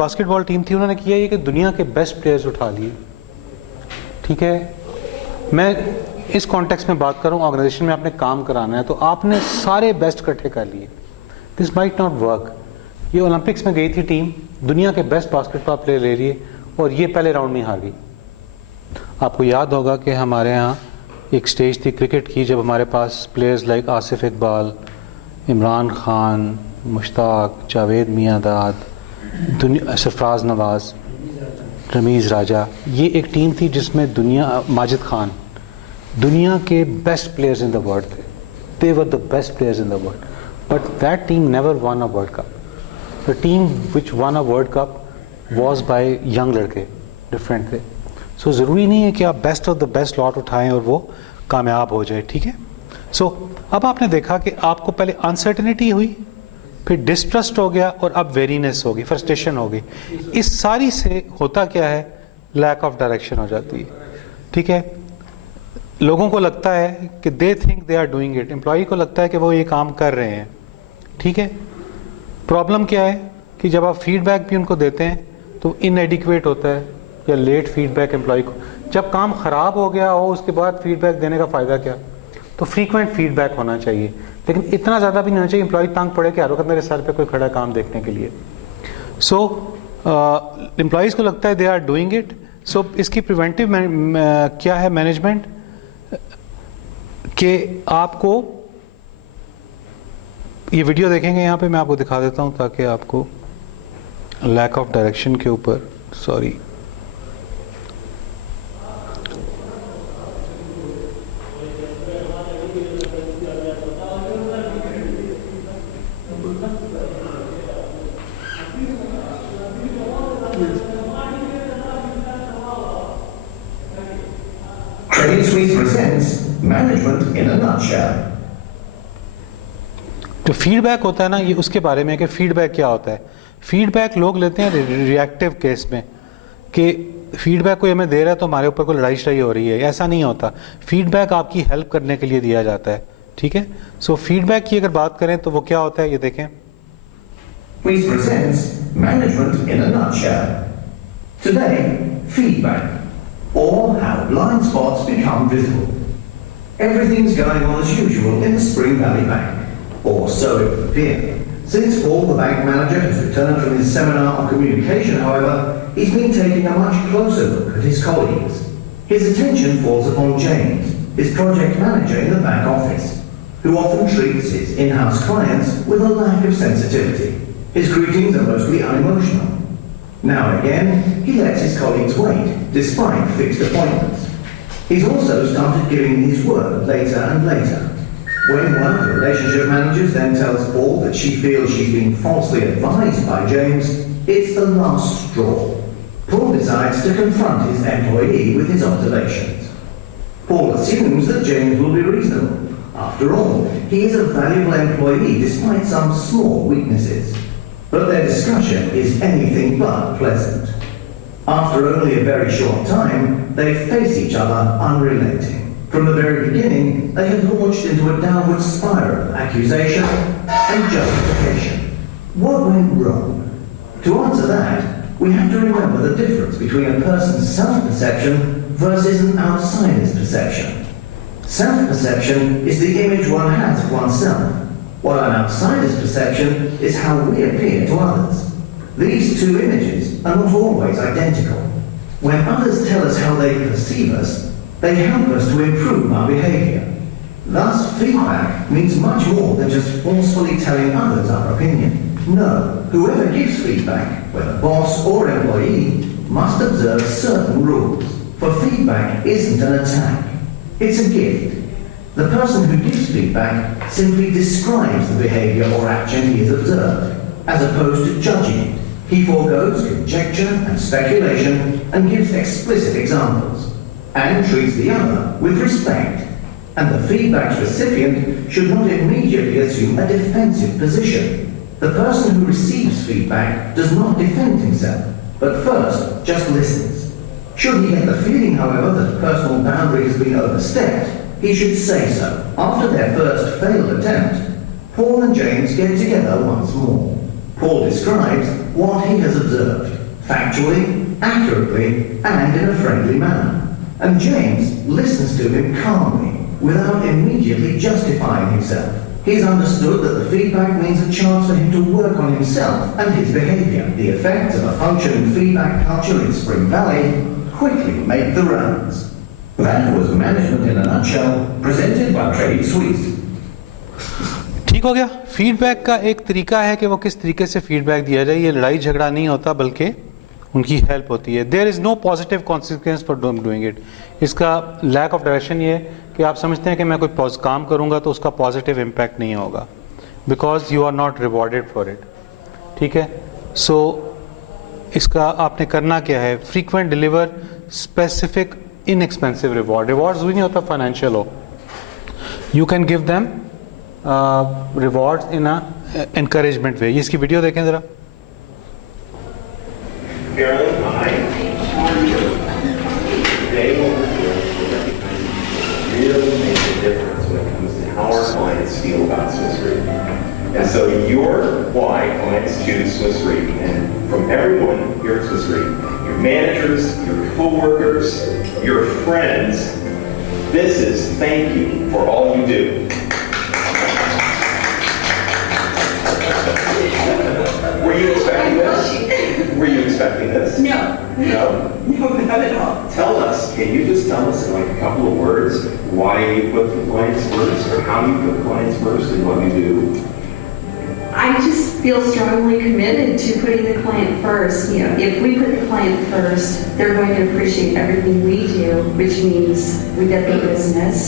Basketball team थी, उन्होंने किया ये कि दुनिया के बेस्ट प्लेयर्स उठा लिए। ठीक है, मैं इस कॉन्टेक्स्ट में बात करूं, ऑर्गेनाइजेशन में आपने काम कराना है तो आपने सारे बेस्ट इकट्ठे कर लिए। This might not work. ये ओलंपिक्स में गई थी टीम, दुनिया के बेस्ट बास्केटबॉल प्लेयर ले लिए और ये पहले राउंड में हार गई। आपको याद होगा कि हमारे यहाँ एक स्टेज थी क्रिकेट की जब हमारे पास प्लेयर्स लाइक आसिफ इकबाल, इमरान खान, मुश्ताक, जावेद मियांदाद, सरफराज नवाज, रमीज़ राजा, ये एक टीम थी जिसमें माजिद खान, दुनिया के best players in the world थे। They were the best players in the world, but that team never won a world cup. The team which won a world cup was by young लड़के, different थे। सो ज़रूरी नहीं है कि आप best of the best lot उठाएं और वो कामयाब हो जाए। ठीक है, सो अब आपने देखा कि आपको पहले अनसर्टेनिटी हुई, फिर डिस्ट्रस्ट हो गया और अब वेरीनेस हो गई, फ्रस्ट्रेशन हो गई। इस सारी से होता क्या है, लैक ऑफ डायरेक्शन हो जाती है। ठीक है, लोगों को लगता है कि they think they are doing it, employee को लगता है कि वो ये काम कर रहे हैं। ठीक है, प्रॉब्लम क्या है कि जब आप फीडबैक भी उनको देते हैं तो इनएडिक्वेट होता है या लेट फीडबैक एम्प्लॉय को। जब काम ख़राब हो गया हो उसके बाद फीडबैक देने का फ़ायदा क्या? तो फ्रीक्वेंट फीडबैक होना चाहिए, लेकिन इतना ज़्यादा भी नहीं होना चाहिए एम्प्लॉय तंग पड़े कि हर वक्त मेरे सर पे कोई खड़ा काम देखने के लिए। सो एम्प्लॉयज़ को लगता है दे आर डूइंग इट। सो इसकी प्रिवेंटिव क्या है मैनेजमेंट, कि आपको ये वीडियो देखेंगे, यहाँ पे मैं आपको दिखा देता हूँ ताकि आपको लैक ऑफ डायरेक्शन के ऊपर, sorry, management in a nutshell. जो फीडबैक होता है ना, ये उसके बारे में कि फीडबैक क्या होता है। फीडबैक लोग लेते हैं रिएक्टिव केस में कि फीडबैक कोई हमें दे रहा है तो हमारे ऊपर कोई लड़ाई शड़ाई हो रही है, ऐसा नहीं होता। फीडबैक आपकी हेल्प करने के लिए दिया जाता है। ठीक है, सो फीडबैक की अगर बात करें तो वो क्या होता है, ये देखें। Please presents management in a nutshell. Today, feedback, or how blind spots become visible. Everything's going on as usual in the Spring Valley Bank, or so it would appear. Since Paul, the bank manager, has returned from his seminar on communication, however, he's been taking a much closer look at his colleagues. His attention falls upon James, his project manager in the bank office, who often treats his in-house clients with a lack of sensitivity. His greetings are mostly unemotional. Now and again, he lets his colleagues wait, despite fixed appointments. He's also started giving his work later and later. When one of the relationship managers then tells Paul that she feels she's been falsely advised by James, it's the last straw. Paul decides to confront his employee with his observations. Paul assumes that James will be reasonable. After all, he is a valuable employee despite some small weaknesses. But their discussion is anything but pleasant. After only a very short time, they face each other unrelenting. From the very beginning, they had launched into a downward spiral of accusation and justification. What went wrong? To answer that, we have to remember the difference between a person's self-perception versus an outsider's perception. Self-perception is the image one has of oneself, while an outsider's perception is how we appear to others. These two images are not always identical. When others tell us how they perceive us, they help us to improve our behavior. Thus, feedback means much more than just forcefully telling others our opinion. No, whoever gives feedback, whether boss or employee, must observe certain rules, for feedback isn't an attack. It's a gift. The person who gives feedback simply describes the behavior or action he has observed, as opposed to judging it. He forgoes conjecture and speculation and gives explicit examples, and treats the other with respect. And the feedback's recipient should not immediately assume a defensive position. The person who receives feedback does not defend himself, but first just listens. Should he get the feeling, however, that a personal boundary has been overstepped, he should say so. After their first failed attempt, Paul and James get together once more. Paul describes what he has observed, factually, accurately, and in a friendly manner. And James listens to him calmly, without immediately justifying himself. He's understood that the feedback means a chance for him to work on himself and his behaviour. The effects of a functioning feedback culture in Spring Valley quickly make the rounds. That was Management in a Nutshell, presented by Credit Suisse. ٹھیک ہو گیا. Feed back کا ایک طریقہ ہے کہ وہ کس طریقے سے فیڈ بیک دیا جائے. یہ لڑائی جھگڑا نہیں ہوتا بلکہ ان کی ہیلپ ہوتی ہے. There is no positive consequence for doing it. اس کا لیک آف ڈائریکشن یہ ہے کہ آپ سمجھتے ہیں کہ میں کوئی کام کروں گا تو اس کا پازیٹیو امپیکٹ نہیں ہوگا, because you are not rewarded for it. ٹھیک ہے. سو اس کا آپ نے کرنا کیا ہے, frequent deliver specific inexpensive reward. Reward ضروری نہیں ہوتا فائنینشیل ہو. You can give them reward in encouragement way. اس کی ویڈیو دیکھیں ذرا. How our clients feel about Swiss Re. And so you're why clients choose Swiss Re. And from everyone here at Swiss Re, your managers, your co-workers, your friends, this is thank you for all you do. Were you expecting this? Were you expecting this? No. No? No, not at all. Tell us, can you just tell us in like a couple of words why you put the clients first, or how you put clients first and what you do? I just feel strongly committed to putting the client first. You know, if we put the client first, they're going to appreciate everything we do, which means we get the business.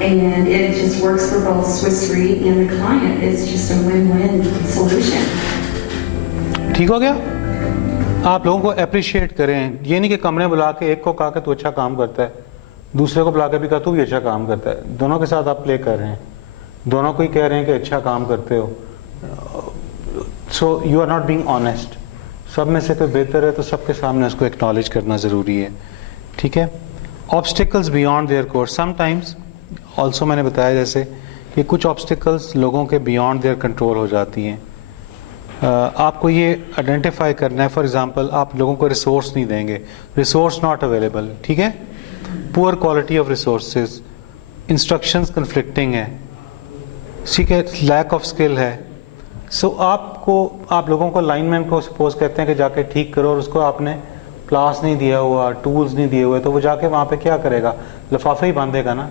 And it just works for both Swiss Re and the client. It's just a win-win solution. ٹھیک ہو گیا. آپ لوگوں کو appreciate کریں. یہ نہیں کہ کمرے بلا کے ایک کو کہا کہ تو اچھا کام کرتا ہے, دوسرے کو بلا کے بھی کہا تو بھی اچھا کام کرتا ہے. دونوں کے ساتھ آپ پلے کر رہے ہیں, دونوں کو ہی کہہ رہے ہیں کہ اچھا کام کرتے ہو. So you are not being honest. سب میں سے کوئی بہتر ہے تو سب کے سامنے اس کو ایکنالج کرنا ضروری ہے. ٹھیک ہے. Obstacles beyond their course. Sometimes also میں نے بتایا جیسے کہ کچھ آبسٹیکلز لوگوں کے بیانڈ دیئر کنٹرول ہو جاتی ہیں. آپ کو یہ آئیڈینٹیفائی کرنا ہے. فار ایگزامپل آپ لوگوں کو ریسورس نہیں دیں گے, ریسورس ناٹ اویلیبل. ٹھیک ہے. Poor quality of resources, instructions conflicting ہے. ٹھیک ہے. لیک آف اسکل ہے. سو آپ لوگوں کو لائن مین کو سپوز کہتے ہیں کہ جا کے ٹھیک کرو, اور اس کو آپ نے پلاس نہیں دیا ہوا, ٹولز نہیں دیے ہوئے, تو وہ جا کے وہاں پہ کیا کرے گا, لفافے ہی باندھے گا نا,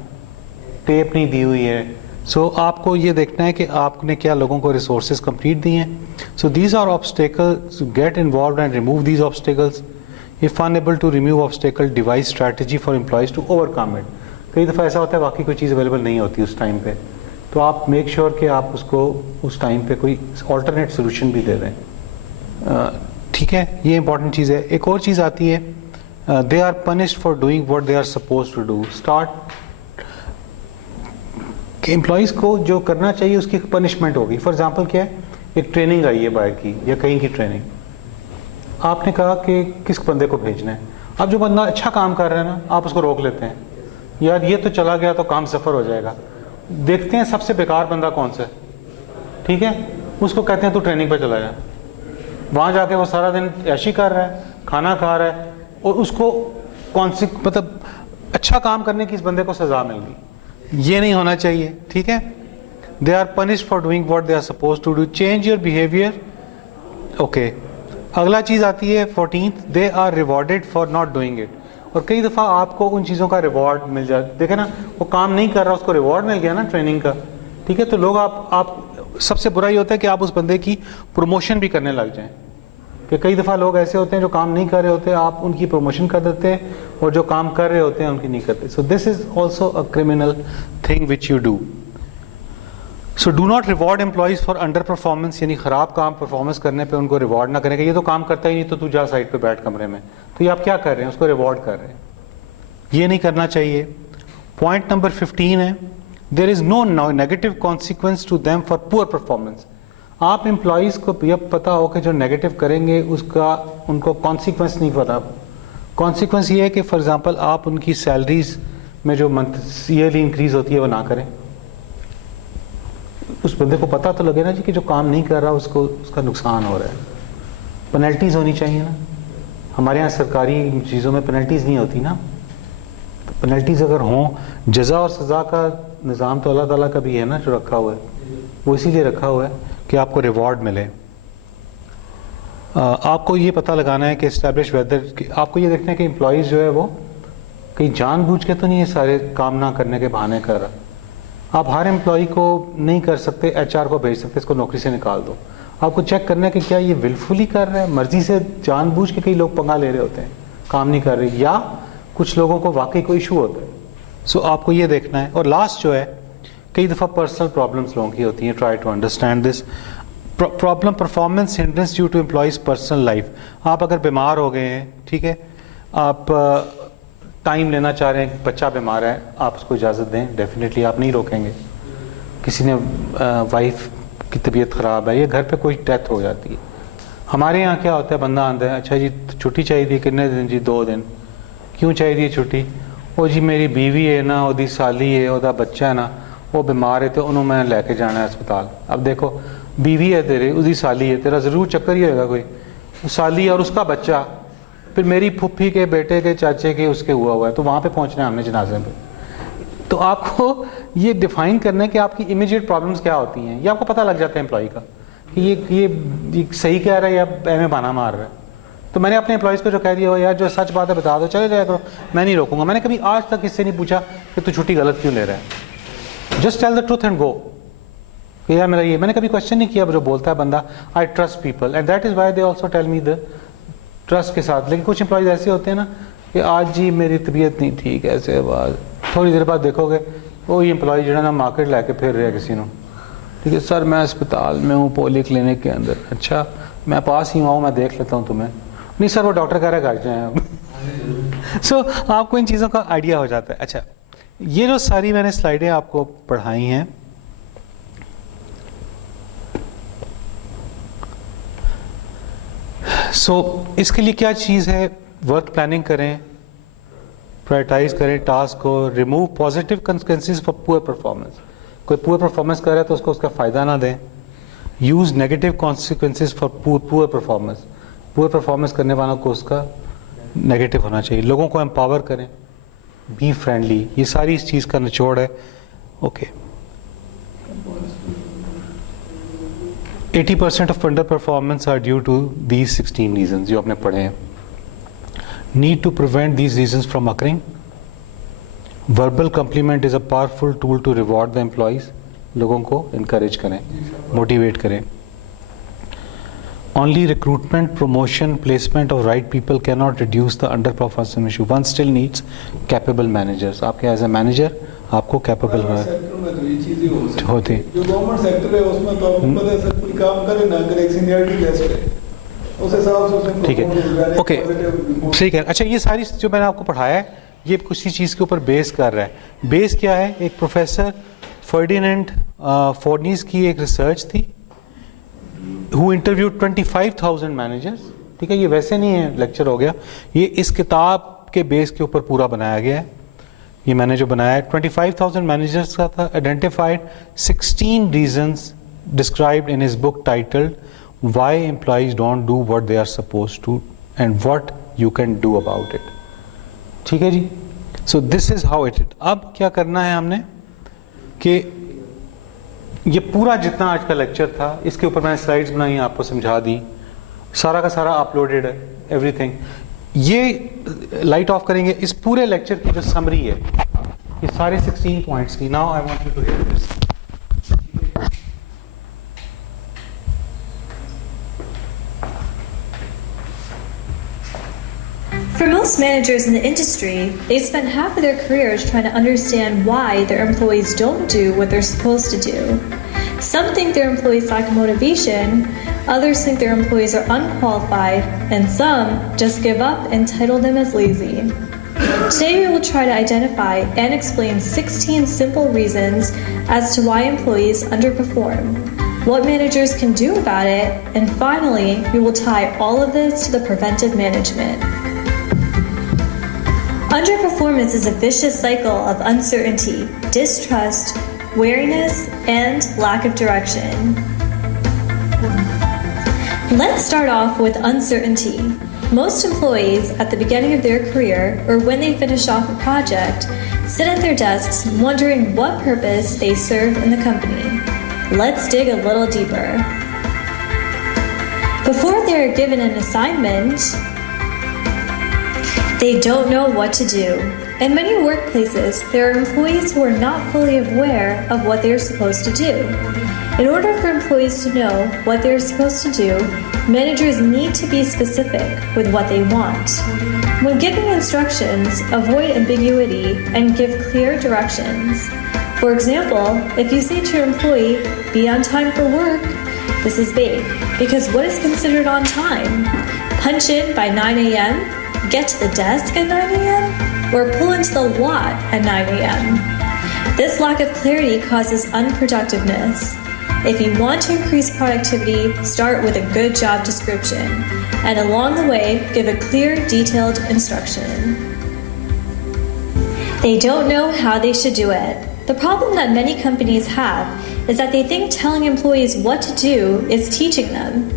ٹیپ نہیں دی ہوئی ہے. سو آپ کو یہ دیکھنا ہے کہ آپ نے کیا لوگوں کو ریسورسز کمپلیٹ دی ہیں. So these are obstacles. Get involved and remove these obstacles. If unable to remove obstacle, devise strategy for employees to overcome it. کئی دفعہ ایسا ہوتا ہے واقعی کوئی چیز اویلیبل نہیں ہوتی اس ٹائم پہ, تو آپ میک شیور کہ آپ اس کو اس ٹائم پہ کوئی آلٹرنیٹ سولوشن بھی دے دیں. ٹھیک ہے. یہ امپورٹنٹ چیز ہے. ایک اور چیز آتی ہے, they are punished for doing what they are suppose to do. Start کہ امپلائیز کو جو کرنا چاہیے اس کی پنشمنٹ ہوگی. فار ایگزامپل کیا ہے, ایک ٹریننگ آئی ہے باہر کی یا کہیں کی ٹریننگ, آپ نے کہا کہ کس بندے کو بھیجنا ہے. اب جو بندہ اچھا کام کر رہا ہے نا, آپ اس کو روک لیتے ہیں, یار یہ تو چلا گیا تو کام سفر ہو جائے گا. دیکھتے ہیں سب سے بیکار بندہ کون سا ہے. ٹھیک ہے. اس کو کہتے ہیں تو ٹریننگ پہ چلا جائے. وہاں جا کے وہ سارا دن عیشی کر رہا ہے, کھانا کھا رہا ہے, اور اس کو مطلب اچھا کام کرنے کی اس بندے کو سزا مل گئی. یہ نہیں ہونا چاہیے. ٹھیک ہے. They are punished for doing what they are suppose to do. Change your behaviour. Okay. اگلا چیز آتی ہے 14th, they are rewarded for not doing it. اور کئی دفعہ آپ کو ان چیزوں کا ریوارڈ مل جائے. دیکھیں نا, وہ کام نہیں کر رہا, اس کو ریوارڈ مل گیا نا ٹریننگ کا. ٹھیک ہے. تو لوگ آپ سب سے برا یہ ہوتا ہے کہ آپ اس بندے کی پروموشن بھی کرنے لگ جائیں. کہ کئی دفعہ لوگ ایسے ہوتے ہیں جو کام نہیں کر رہے ہوتے, آپ ان کی پروموشن کر دیتے ہیں, اور جو کام کر رہے ہوتے ہیں ان کی نہیں کرتے. So this is also a criminal thing which you do. So do not reward employees for underperformance. یعنی خراب کام پرفارمنس کرنے پہ ان کو ریوارڈ نہ کریں کہ یہ تو کام کرتا ہی نہیں, تو جا سائڈ پہ بیٹھ کمرے میں. تو یہ آپ کیا کر رہے ہیں, اس کو ریوارڈ کر رہے ہیں. یہ نہیں کرنا چاہیے. پوائنٹ نمبر 15 ہے, there is no negative consequence to them for poor performance. آپ امپلائیز کو یہ پتا ہو کہ جو نیگیٹو کریں گے اس کا ان کو کانسیکوینس نہیں پتا. کانسیکوینس یہ ہے کہ فار ایگزامپل آپ ان کی سیلریز میں جو ایئرلی انکریز ہوتی ہے وہ نہ کریں. اس بندے کو پتا تو لگے نا جی کہ جو کام نہیں کر رہا اس کا نقصان ہو رہا ہے. पेनल्टीज होनी चाहिए ना, हमारे यहाँ सरकारी चीज़ों में पेनल्टीज नहीं होती ना, तो पेनल्टीज अगर हों, जज़ा और सज़ा का निज़ाम तो अल्लाह ताला का भी है ना जो रखा हुआ है, वो इसीलिए रखा हुआ है कि आपको रिवॉर्ड मिले। आपको ये पता लगाना है कि इस्टेब्लिश वेदर, आपको ये देखना है कि एम्प्लॉइज़ जो है वो कहीं जानबूझ के तो नहीं ये सारे काम ना करने के बहाने कर रहा। आप हर एम्प्लॉई को नहीं कर सकते, HR को भेज सकते इसको नौकरी से निकाल दो। आपको चेक करना है कि क्या ये विलफुली कर रहा है, मर्जी से जानबूझ के कई लोग पंगा ले रहे होते हैं, काम नहीं कर रहे, या कुछ लोगों को वाकई कोई इशू होता है। सो आपको ये देखना है। और लास्ट जो है, कई दफ़ा पर्सनल प्रॉब्लम्स लोगों की होती हैं, try to understand this problem, performance hindrance due to employees personal life. आप अगर बीमार हो गए हैं, ठीक है, आप टाइम लेना चाह रहे हैं, बच्चा बीमार है, आप उसको इजाज़त दें, डेफिनेटली आप नहीं रोकेंगे। किसी ने वाइफ की तबीयत ख़राब है या घर पे कोई डेथ हो जाती है, हमारे यहाँ क्या होता है, बंदा आता है, अच्छा जी छुट्टी चाहिए, कितने दिन जी, 2 दिन। क्यों चाहिए छुट्टी? ओ जी मेरी बीवी है ना, ओदी साली है, ओदा बच्चा है ना, वो बीमार है तो उन्होंने मैं लेके जाना है अस्पताल। अब देखो बीवी है तेरे, उसकी साली है, तेरा ज़रूर चक्कर ही होगा कोई, साली और उसका बच्चा, फिर मेरी फुफ्फी के बेटे के चाचे के उसके हुआ है, तो वहाँ पे पहुँचना है हमने जनाजे पे। तो आपको ये डिफाइन करना है कि आपकी इमीडिएट प्रॉब्लम्स क्या होती हैं, ये आपको पता लग जाता है एम्प्लॉय का कि ये सही कह रहा है या में बहाना मार रहा है। तो मैंने अपने एम्प्लॉयज़ को जो कह दिया हो, यार जो सच बात है बता दो, चले जाया करो, मैं नहीं रोकूंगा। मैंने कभी आज तक इससे नहीं पूछा कि तू छुट्टी गलत क्यों ले रहा है, just tell the truth and go, कि यार मेरा ये, मैंने कभी क्वेश्चन नहीं किया जो बोलता है बंदा। I trust people and that is why they also tell me the trust के साथ। लेकिन कुछ एम्प्लॉयज़ ऐसे होते हैं ना कि आज जी मेरी तबीयत नहीं ठीक, ऐसे बाद थोड़ी देर बाद देखोगे वो ही एम्प्लॉय जो है ना मार्केट लेके फिर रहे किसी ने, ठीक है सर मैं अस्पताल में हूँ, पोली क्लिनिक के अंदर, अच्छा मैं पास ही हूँ, मैं देख लेता हूँ तुम्हें, नहीं सर वो डॉक्टर कह रहा है घर जाए। सो आपको इन चीज़ों का आइडिया हो जाता है। अच्छा, ये जो सारी मैंने स्लाइडें आपको पढ़ाई हैं, इसके लिए क्या चीज़ है, वर्क प्लानिंग करें, प्रायोरिटाइज करें टास्क को, remove positive consequences for poor performance. कोई पुअर परफॉर्मेंस कर रहा है तो उसको उसका फ़ायदा ना दें। Use negative consequences for poor performance, poor performance करने वालों को उसका नेगेटिव होना चाहिए। लोगों को एम्पावर करें, बी फ्रेंडली, ये सारी इस चीज़ का निचोड़ है। Okay, 80% of underperformance are due to these 16 reason जो आपने पढ़े हैं। Need to prevent these reasons from occurring. Verbal compliment is a powerful tool to reward the employees. लोगों को encourage करें, motivate करें. Only recruitment, promotion, placement of right people cannot reduce the underperformance issue. One still needs capable managers. आपके as a manager आपको capable होते हैं। जो government sector है उसमें तो आपको पता है सर, कोई काम करे ना करे, एक सीनियरिटी लिस्ट है, ठीक है, ओके, ठीक है। अच्छा, ये सारी जो मैंने आपको पढ़ाया है ये किसी चीज़ के ऊपर बेस कर रहा है। बेस क्या है? एक प्रोफेसर फर्डिनेंड फोर्नीस की एक रिसर्च थी, हु इंटरव्यूड 25,000 मैनेजर्स। ठीक है, ये वैसे नहीं है लेक्चर हो गया, ये इस किताब के बेस के ऊपर पूरा बनाया गया है। ये मैंने जो बनाया है 25,000 मैनेजर्स का था। Identified 16 reasons described in his book titled Why employees don't do what they are supposed to and what you can do about it. ठीक है जी, so this is how it is. अब क्या करना है हमने कि ये पूरा जितना आज का लेक्चर था इसके ऊपर मैंने स्लाइड्स बनाई, आपको समझा दी, सारा का सारा अपलोडेड है, एवरीथिंग। ये लाइट ऑफ करेंगे, इस पूरे लेक्चर की जो समरी है ये सारे 16 पॉइंट्स की। Now I want you to hear this. For most managers in the industry, they spend half of their careers trying to understand why their employees don't do what they're supposed to do. Some think their employees lack motivation, others think their employees are unqualified, and some just give up and title them as lazy. Today we will try to identify and explain 16 simple reasons as to why employees underperform, what managers can do about it, and finally, we will tie all of this to the preventive management. Underperformance is a vicious cycle of uncertainty, distrust, weariness, and lack of direction. Let's start off with uncertainty. Most employees at the beginning of their career or when they finish off a project sit at their desks wondering what purpose they serve in the company. Let's dig a little deeper. Before they are given an assignment, they don't know what to do. In many workplaces, there are employees who are not fully aware of what they are supposed to do. In order for employees to know what they are supposed to do, managers need to be specific with what they want. When giving instructions, avoid ambiguity and give clear directions. For example, if you say to your employee, "Be on time for work," this is vague, because what is considered on time? Punch in by 9 a.m., get to the desk at 9 a.m., or pull into the lot at 9 a.m.? This lack of clarity causes unproductiveness. If you want to increase productivity, start with a good job description, and along the way, give a clear, detailed instruction. They don't know how they should do it. The problem that many companies have is that they think telling employees what to do is teaching them.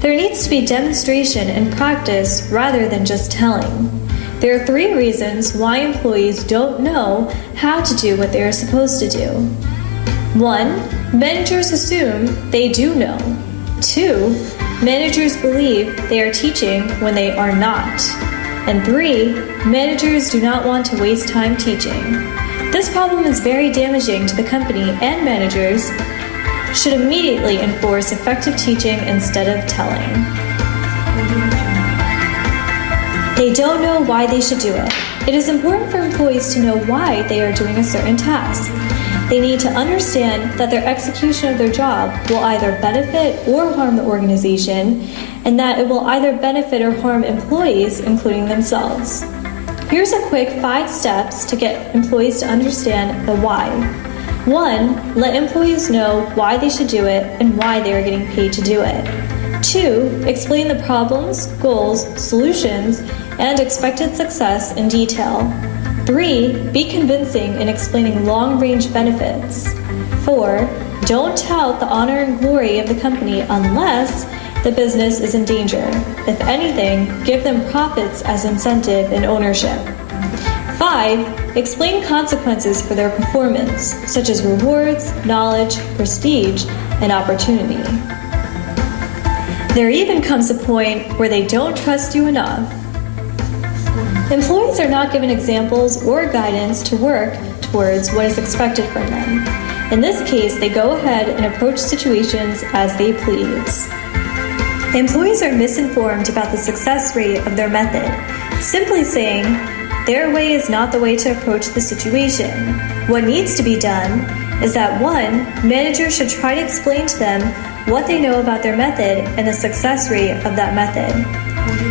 There needs to be demonstration and practice rather than just telling. There are 3 reasons why employees don't know how to do what they are supposed to do. 1. Managers assume they do know. 2. Managers believe they are teaching when they are not. And 3. Managers do not want to waste time teaching. This problem is very damaging to the company, and managers should immediately enforce effective teaching instead of telling. They don't know why they should do it. It is important for employees to know why they are doing a certain task. They need to understand that their execution of their job will either benefit or harm the organization, and that it will either benefit or harm employees, including themselves. Here's a quick 5 steps to get employees to understand the why. 1. Let employees know why they should do it and why they are getting paid to do it. 2. Explain the problems, goals, solutions, and expected success in detail. 3. Be convincing in explaining long-range benefits. 4. Don't tout the honor and glory of the company unless the business is in danger. If anything, give them profits as incentive and ownership. 5. Explain consequences for their performance, such as rewards, knowledge, prestige, and opportunity. There even comes a point where they don't trust you enough. Employees are not given examples or guidance to work towards what is expected from them. In this case, they go ahead and approach situations as they please. Employees are misinformed about the success rate of their method, simply saying, their way is not the way to approach the situation. What needs to be done is that 1. Managers should try to explain to them what they know about their method and the success rate of that method.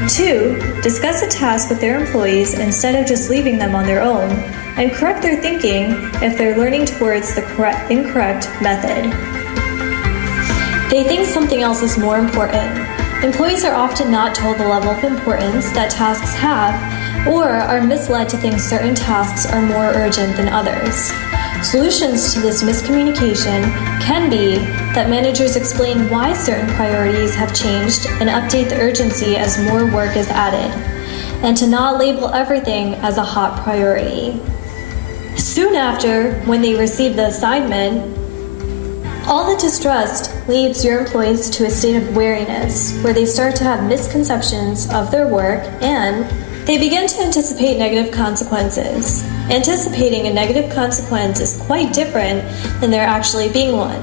2. Discuss a task with their employees instead of just leaving them on their own, and correct their thinking if they're learning towards the incorrect method. They think something else is more important. Employees are often not told the level of importance that tasks have, or are misled to think certain tasks are more urgent than others. Solutions to this miscommunication can be that managers explain why certain priorities have changed and update the urgency as more work is added, and to not label everything as a hot priority. Soon after, when they receive the assignment, all the distrust leads your employees to a state of wariness, where they start to have misconceptions of their work and they begin to anticipate negative consequences. Anticipating a negative consequence is quite different than there actually being one.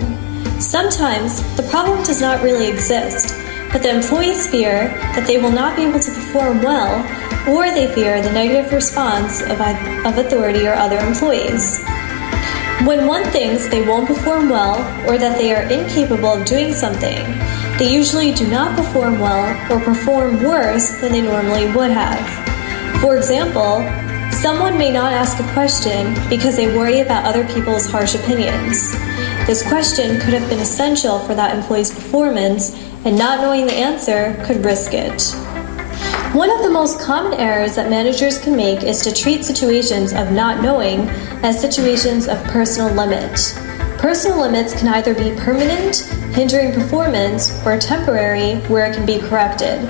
Sometimes the problem does not really exist, but the employees fear that they will not be able to perform well, or they fear the negative response of authority or other employees. When one thinks they won't perform well or that they are incapable of doing something, they usually do not perform well or perform worse than they normally would have. For example, someone may not ask a question because they worry about other people's harsh opinions. This question could have been essential for that employee's performance, and not knowing the answer could risk it. One of the most common errors that managers can make is to treat situations of not knowing as situations of personal limit. Personal limits can either be permanent, hindering performance, or temporary where it can be corrected.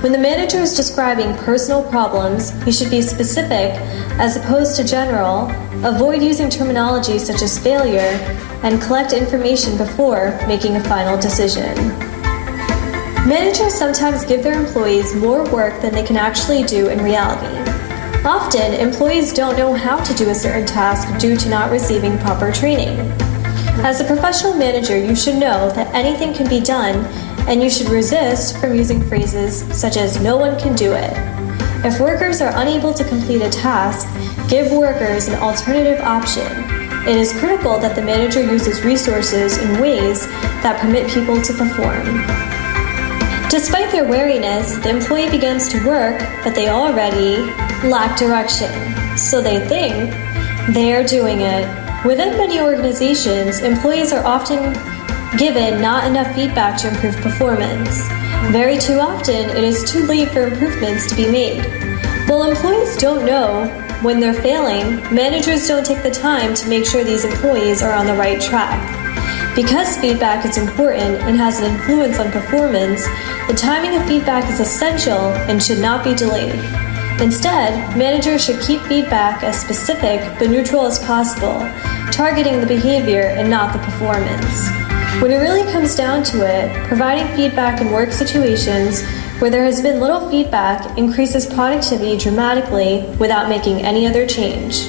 When the manager is describing personal problems, he should be specific as opposed to general, avoid using terminology such as failure, and collect information before making a final decision. Managers sometimes give their employees more work than they can actually do in reality. Often, employees don't know how to do a certain task due to not receiving proper training. As a professional manager, you should know that anything can be done, and you should resist from using phrases such as "no one can do it." If workers are unable to complete a task, give workers an alternative option. It is critical that the manager uses resources in ways that permit people to perform. Despite their wariness, the employee begins to work, but they already lack direction, so they think they are doing it. Within many organizations, employees are often given not enough feedback to improve performance. Very too often, it is too late for improvements to be made. While employees don't know when they're failing, managers don't take the time to make sure these employees are on the right track. Because feedback is important and has an influence on performance, the timing of feedback is essential and should not be delayed. Instead, managers should keep feedback as specific but neutral as possible, targeting the behavior and not the performance. When it really comes down to it, providing feedback in work situations where there has been little feedback increases productivity dramatically without making any other change.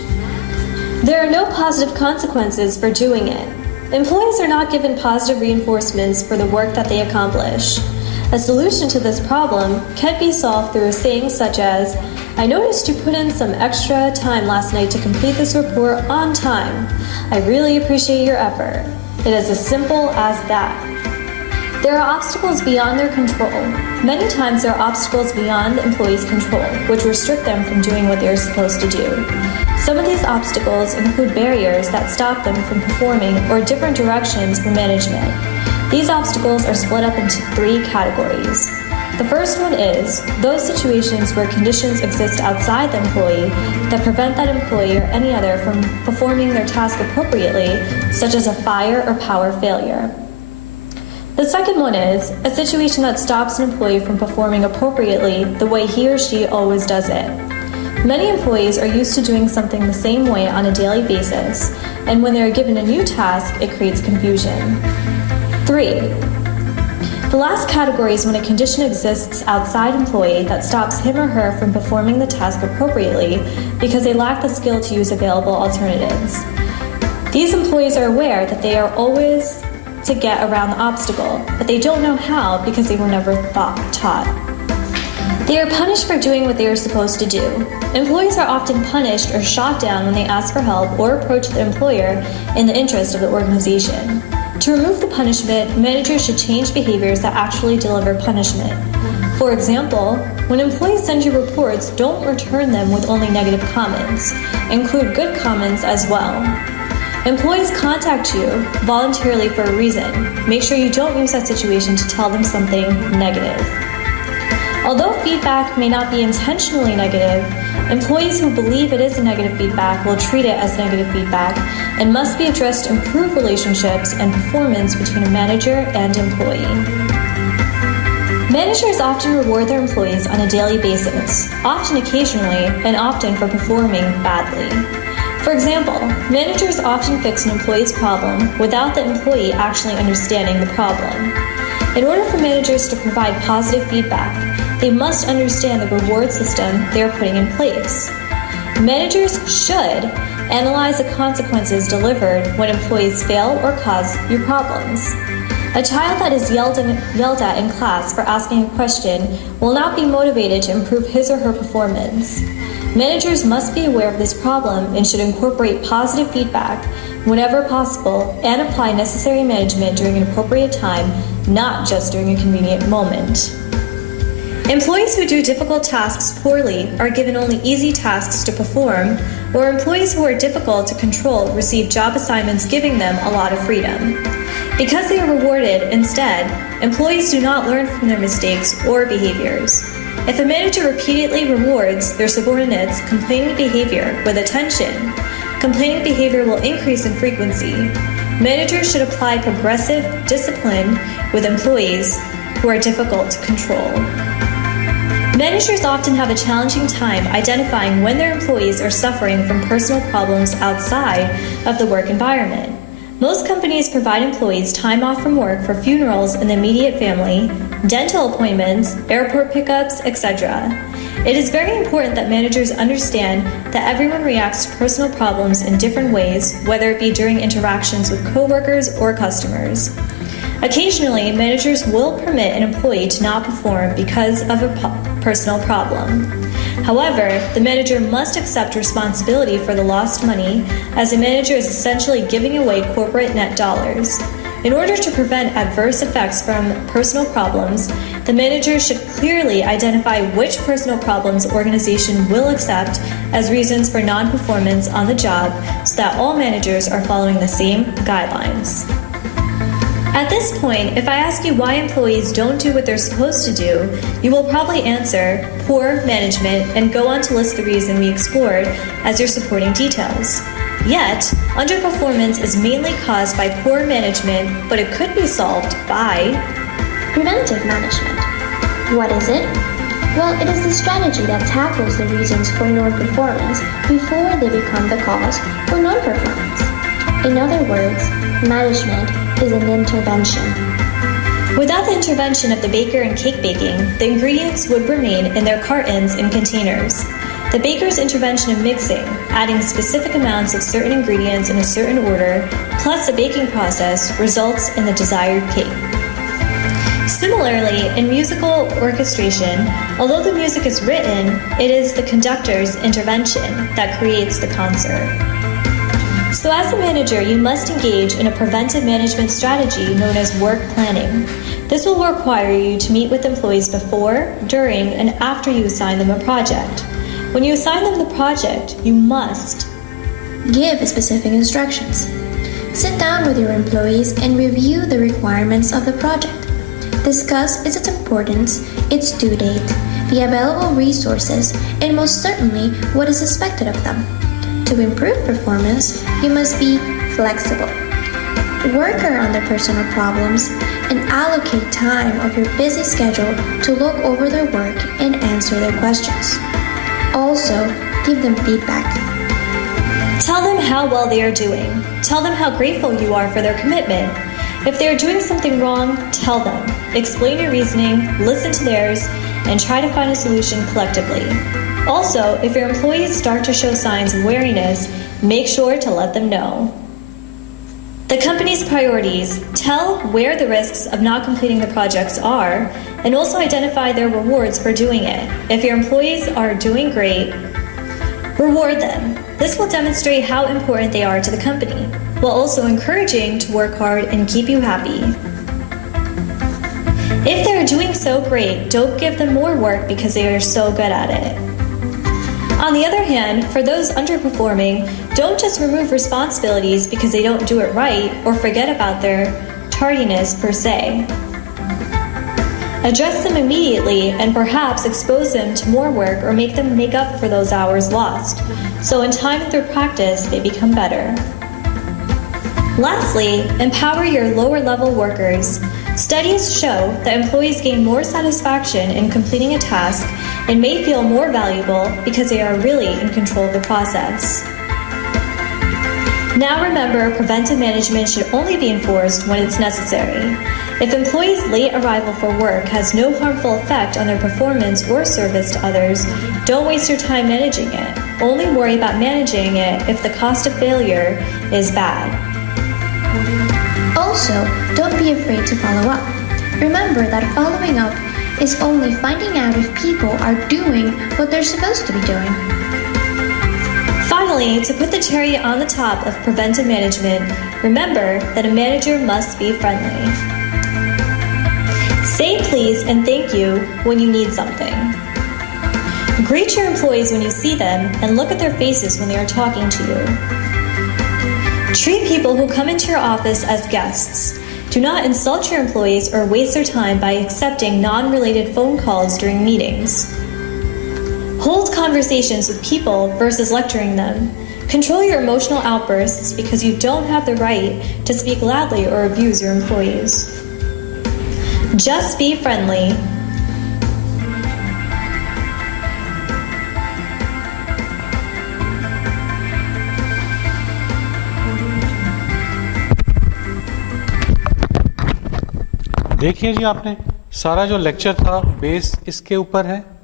There are no positive consequences for doing it. Employees are not given positive reinforcements for the work that they accomplish. A solution to this problem can be solved through a saying such as, "I noticed you put in some extra time last night to complete this report on time. I really appreciate your effort." It is as simple as that. There are obstacles beyond their control. Many times there are obstacles beyond the employee's control, which restrict them from doing what they are supposed to do. Some of these obstacles include barriers that stop them from performing or different directions from management. These obstacles are split up into 3 categories. The first one is those situations where conditions exist outside the employee that prevent that employee or any other from performing their task appropriately, such as a fire or power failure. The second one is a situation that stops an employee from performing appropriately the way he or she always does it. Many employees are used to doing something the same way on a daily basis, and when they are given a new task, it creates confusion. 3. The last category is when a condition exists outside employee that stops him or her from performing the task appropriately because they lack the skill to use available alternatives. These employees are aware that they are always to get around the obstacle, but they don't know how because they were never taught. They are punished for doing what they are supposed to do. Employees are often punished or shot down when they ask for help or approach the employer in the interest of the organization. To remove the punishment, managers should change behaviors that actually deliver punishment. For example, when employees send you reports, don't return them with only negative comments. Include good comments as well. Employees contact you voluntarily for a reason. Make sure you don't use that situation to tell them something negative. Although feedback may not be intentionally negative, employees who believe it is a negative feedback will treat it as negative feedback and must be addressed to improve relationships and performance between a manager and employee. Managers often reward their employees on a daily basis, often occasionally, and often for performing badly. For example, managers often fix an employee's problem without the employee actually understanding the problem. In order for managers to provide positive feedback, they must understand the reward system they are putting in place. Managers should analyze the consequences delivered when employees fail or cause you problems. A child that is yelled at in class for asking a question will not be motivated to improve his or her performance. Managers must be aware of this problem and should incorporate positive feedback whenever possible and apply necessary management during an appropriate time, not just during a convenient moment. Employees who do difficult tasks poorly are given only easy tasks to perform, or employees who are difficult to control receive job assignments giving them a lot of freedom. Because they are rewarded instead, employees do not learn from their mistakes or behaviors. If a manager repeatedly rewards their subordinates' complaining behavior with attention, complaining behavior will increase in frequency. Managers should apply progressive discipline with employees who are difficult to control. Managers often have a challenging time identifying when their employees are suffering from personal problems outside of the work environment. Most companies provide employees time off from work for funerals in the immediate family, dental appointments, airport pickups, etc. It is very important that managers understand that everyone reacts to personal problems in different ways, whether it be during interactions with coworkers or customers. Occasionally, managers will permit an employee to not perform because of a personal problem. However, the manager must accept responsibility for the lost money, as a manager is essentially giving away corporate net dollars. In order to prevent adverse effects from personal problems, the manager should clearly identify which personal problems the organization will accept as reasons for non-performance on the job so that all managers are following the same guidelines. At this point, if I ask you why employees don't do what they're supposed to do, you will probably answer poor management and go on to list the reason we explored as your supporting details. Yet, underperformance is mainly caused by poor management, but it could be solved by Preventive management. What is it? Well, it is the strategy that tackles the reasons for non-performance before they become the cause for non-performance. In other words, management is an intervention. Without the intervention of the baker in cake baking, the ingredients would remain in their cartons and containers. The baker's intervention of mixing, adding specific amounts of certain ingredients in a certain order, plus the baking process, results in the desired cake. Similarly, in musical orchestration, although the music is written, it is the conductor's intervention that creates the concert. So as a manager, you must engage in a preventive management strategy known as work planning. This will require you to meet with employees before, during, and after you assign them a project. When you assign them the project, you must give specific instructions. Sit down with your employees and review the requirements of the project. Discuss its importance, its due date, the available resources, and most certainly what is expected of them. To improve performance, you must be flexible. Work around their personal problems and allocate time of your busy schedule to look over their work and answer their questions. Also, give them feedback. tell them how well they are doing. Tell them how grateful you are for their commitment. If they are doing something wrong, tell them. Explain your reasoning, listen to theirs, and try to find a solution collectively. Also, if your employees start to show signs of wariness, make sure to let them know. The company's priorities. Tell where the risks of not completing the projects are, and also identify their rewards for doing it. If your employees are doing great, reward them. This will demonstrate how important they are to the company, while also encouraging to work hard and keep you happy. If they are doing so great, don't give them more work because they are so good at it. On the other hand, for those underperforming, don't just remove responsibilities because they don't do it right or forget about their tardiness per se. Address them immediately and perhaps expose them to more work or make them make up for those hours lost, so in time with their practice, they become better. Lastly, empower your lower level workers. Studies show that employees gain more satisfaction in completing a task and may feel more valuable because they are really in control of the process. Now remember, preventive management should only be enforced when it's necessary. If employees' late arrival for work has no harmful effect on their performance or service to others, don't waste your time managing it. Only worry about managing it if the cost of failure is bad. Also, don't be afraid to follow up. Remember that following up is only finding out if people are doing what they're supposed to be doing. Finally, to put the cherry on the top of preventive management, remember that a manager must be friendly. Say please and thank you when you need something. Greet your employees when you see them and look at their faces when they are talking to you. Treat people who come into your office as guests. Do not insult your employees or waste their time by accepting non-related phone calls during meetings. Hold conversations with people versus lecturing them. Control your emotional outbursts because you don't have the right to speak loudly or abuse your employees. Just be friendly. देखिए जी, आपने सारा जो lecture था base इसके ऊपर है